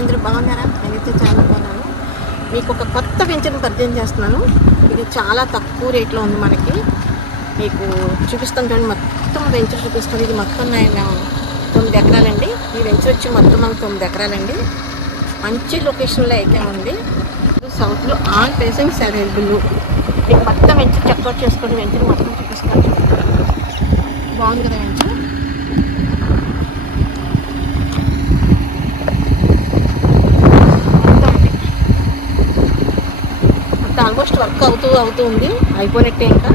అందరూ బాగున్నారా? నేనైతే చాలా బాగున్నాను. మీకు ఒక కొత్త వెంచర్ని పరిచయం చేస్తున్నాను. ఇది చాలా తక్కువ రేట్లో ఉంది. మనకి మీకు చూపిస్తాను చూడండి. మొత్తం వెంచర్ చూపిస్తాను. ఇది మొత్తం 9 ఎకరాలండి. ఈ వెంచర్ వచ్చి మొత్తం మనకు 9 ఎకరాలండి. మంచి లొకేషన్లో అయితే ఉంది. సౌత్లో ఆల్ ప్లేసెస్ అవైలబుల్. మీకు మొత్తం వెంచర్ చెక్అవుట్ చేసుకోండి. వెంచర్ మొత్తం చూపిస్తాను. బాగుంది కదా వెంచర్. ఆల్మోస్ట్ వర్క్ అవుతూ ఉంది. అయిపోయినట్టే. ఇంకా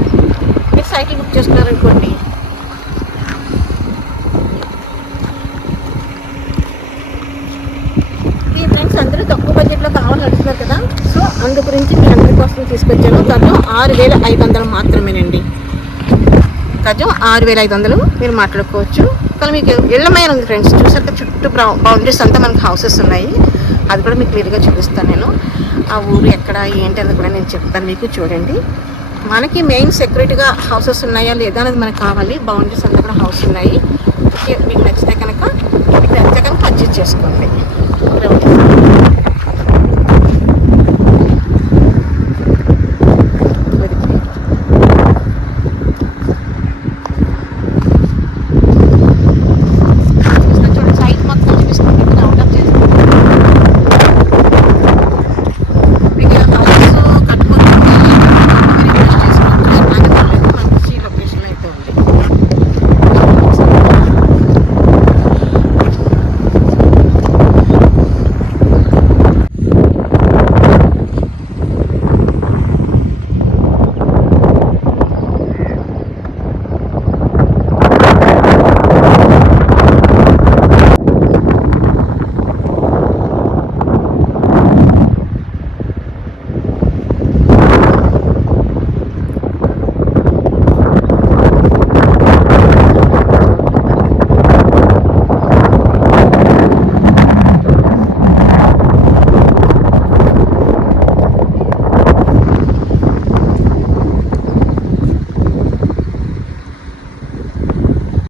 మీరు సైకిల్ బుక్ చేసుకున్నారనుకోండి, ఈ ఫ్రెండ్స్ అందరూ తక్కువ బడ్జెట్లో కావాలని అడుగుతున్నారు కదా, సో అందు గురించి మీ అందరి కోసం తీసుకొచ్చాను. గజం 6,500 మాత్రమేనండి. గజం 6,500 మీరు మాట్లాడుకోవచ్చు. కానీ మీకు ఇళ్ళమైన ఉంది ఫ్రెండ్స్. చూసాక చుట్టూ బౌండరీస్ అంతా మనకు హౌసెస్ ఉన్నాయి. అది కూడా మీకు క్లియర్గా చూపిస్తాను నేను. ఆ ఊరు ఎక్కడ ఏంటి అనేది కూడా నేను చెప్తాను మీకు. చూడండి, మనకి మెయిన్ సెక్యూరిటీగా హౌసెస్ ఉన్నాయా లేదా అనేది మనకు కావాలి. బౌండరీస్ అంతా కూడా హౌస్ ఉన్నాయి. మీకు నచ్చితే కనుక పర్చేజ్ చేసుకోండి.